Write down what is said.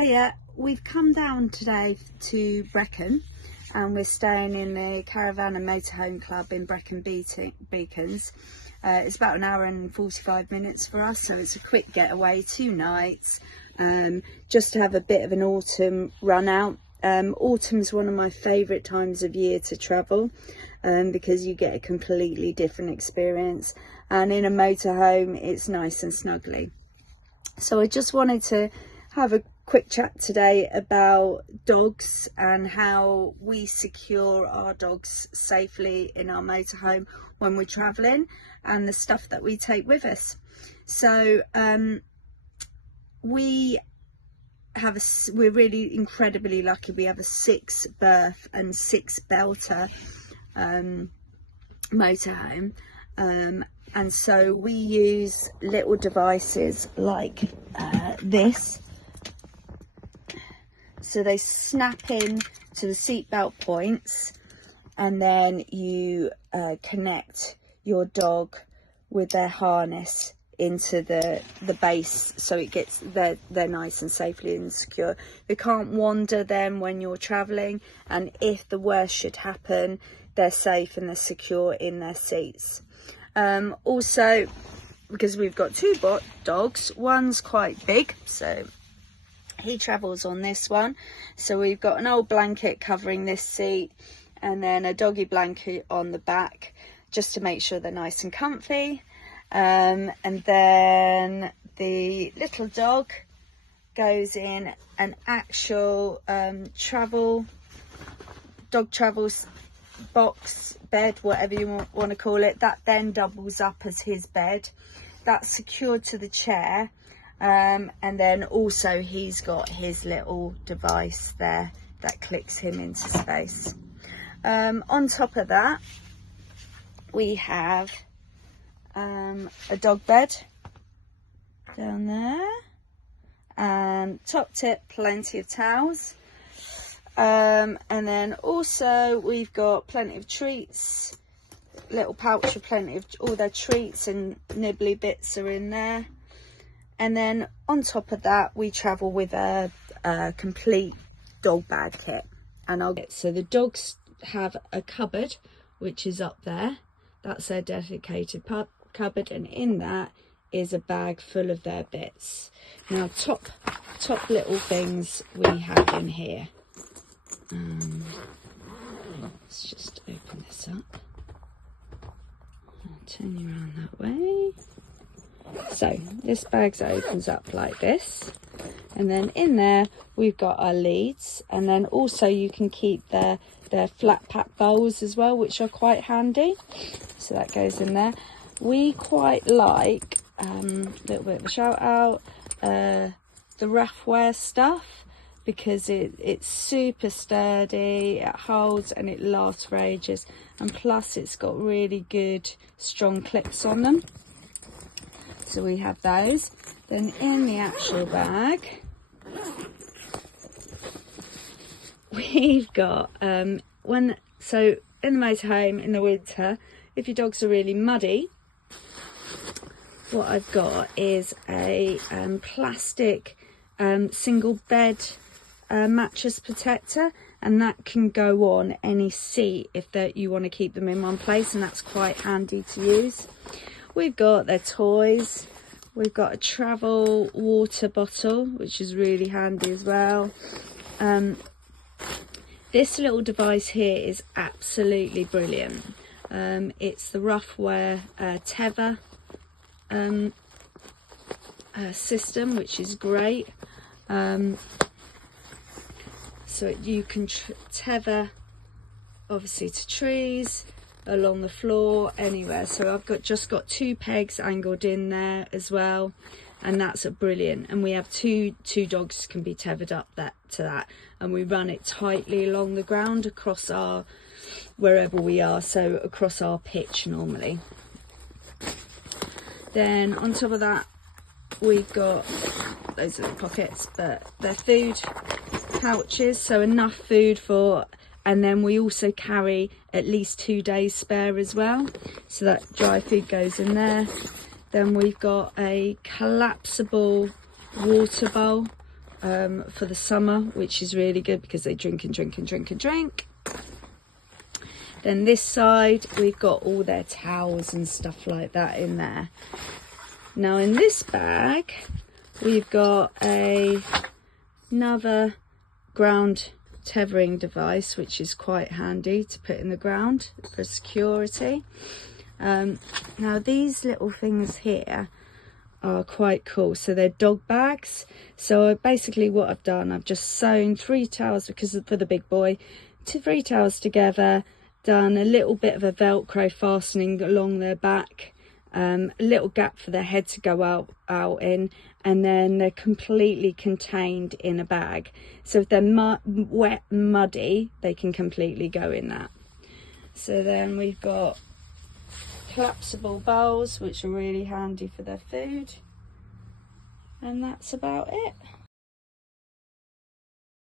Oh yeah, we've come down today to Brecon and we're staying in the Caravan and Motorhome Club in Brecon Beacons. It's about an hour and 45 minutes for us, so it's a quick getaway, 2 nights, just to have a bit of an autumn run out. Autumn's one of my favourite times of year to travel because you get a completely different experience, and in a motorhome it's nice and snuggly. So I just wanted to have a quick chat today about dogs and how we secure our dogs safely in our motorhome when we're traveling, and the stuff that we take with us. So we're really incredibly lucky. We have a 6-berth and 6-belter motorhome, and so we use little devices like this. So they snap in to the seatbelt points, and then you connect your dog with their harness into the base, so it gets they're nice and safely and secure. You can't wander them when you're traveling, and if the worst should happen, they're safe and they're secure in their seats. Also, because we've got 2 dogs, one's quite big, so he travels on this one. So we've got an old blanket covering this seat, and then a doggy blanket on the back, just to make sure they're nice and comfy. And then the little dog goes in an actual dog travel box, bed, whatever you want to call it, that then doubles up as his bed. That's secured to the chair, and then also he's got his little device there that clicks him into space. On top of that, we have a dog bed down there, and top tip, plenty of towels, and then also we've got plenty of treats, little pouch with plenty of all their treats, and nibbly bits are in there. And then on top of that, we travel with a complete dog bag kit. So the dogs have a cupboard which is up there, that's their dedicated cupboard, and in that is a bag full of their bits. Now top little things we have in here, let's just open this up. I'll turn you around that way. So this bag opens up like this, and then in there we've got our leads, and then also you can keep their flat pack bowls as well, which are quite handy, so that goes in there. We quite like, little bit of a shout out, the Roughwear stuff, because it's super sturdy, it holds and it lasts for ages, and plus it's got really good strong clips on them. So we have those. Then in the actual bag, we've got so in the motorhome in the winter, if your dogs are really muddy, what I've got is a plastic single bed mattress protector, and that can go on any seat if you want to keep them in one place, and that's quite handy to use. We've got their toys, we've got a travel water bottle, which is really handy as well. This little device here is absolutely brilliant. It's the Roughwear tether system, which is great. So you can tether obviously to trees, along the floor, anywhere. So I've just got 2 pegs angled in there as well, and that's brilliant. And we have two dogs can be tethered up to that, and we run it tightly along the ground across our wherever we are, so across our pitch normally. Then on top of that, we've got those little pockets, but they're food pouches, so enough food for. And then we also carry at least 2 days spare as well, so that dry food goes in there. Then we've got a collapsible water bowl for the summer, which is really good because they drink and drink and drink and drink. Then this side, we've got all their towels and stuff like that in there. Now in this bag, we've got another ground tethering device, which is quite handy to put in the ground for security. Now these little things here are quite cool. So they're dog bags. So basically what I've done, I've just sewn 3 towels, because for the big boy, 3 towels together, done a little bit of a Velcro fastening along their back, a little gap for their head to go out in, and then they're completely contained in a bag. So if they're wet and muddy, they can completely go in that. So then we've got collapsible bowls, which are really handy for their food, and that's about it.